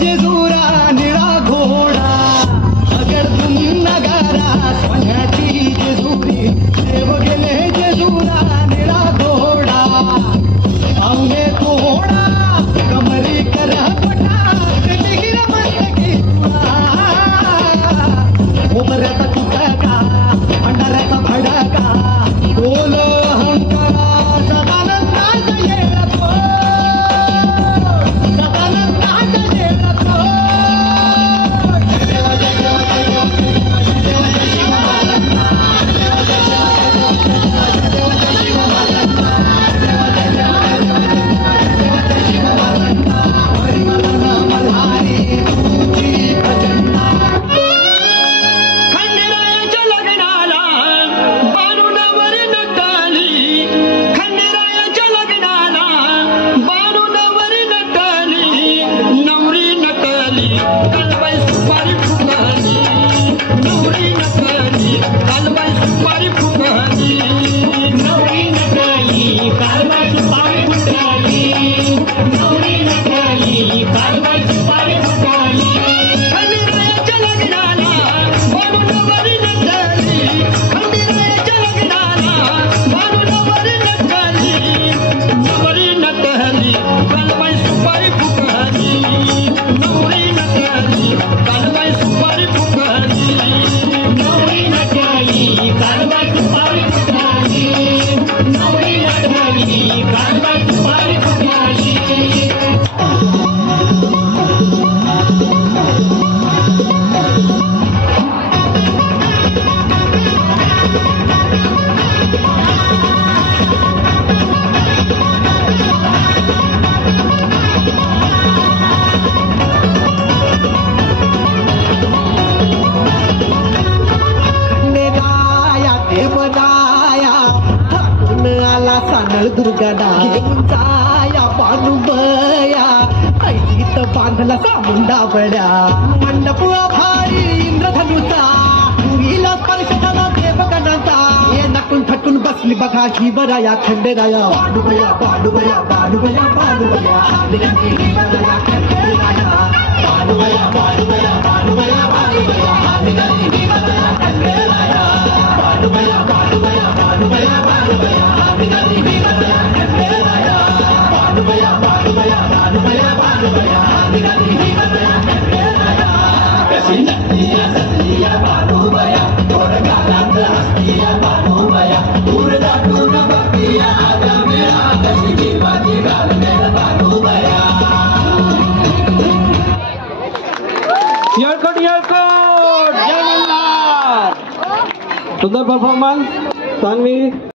जेजुरा निळा घोडा अगडतून नगारा सोन्याची जेजुरी देव गेले जेजुरा निळा घोडा पाहुणे तोडा कमरी करा पटा गिर मस्तकी उमऱ्याचा कुटका अंधाराचा भडका बोल अहंकारा सदानंदाच येतो सदानंदाच येतो दुर्गदा जाया बानुबया ऐतीत बांधला सामुंडा बड्या मंडप भारी इंद्रधनुचा पुरीला स्पर्श झाला देवगणाचा ये नटून थटून बसली बघा ही बराया खंडेराया बानुबया बानुबया बानुबया बानुबया बानुबया खंडेराया बानुबया बानुबया बानुबया बानुबया खंडेराया बानुबया बानुबया बानुबया बानुबया सुंदर परफॉर्मन्स सान्वी.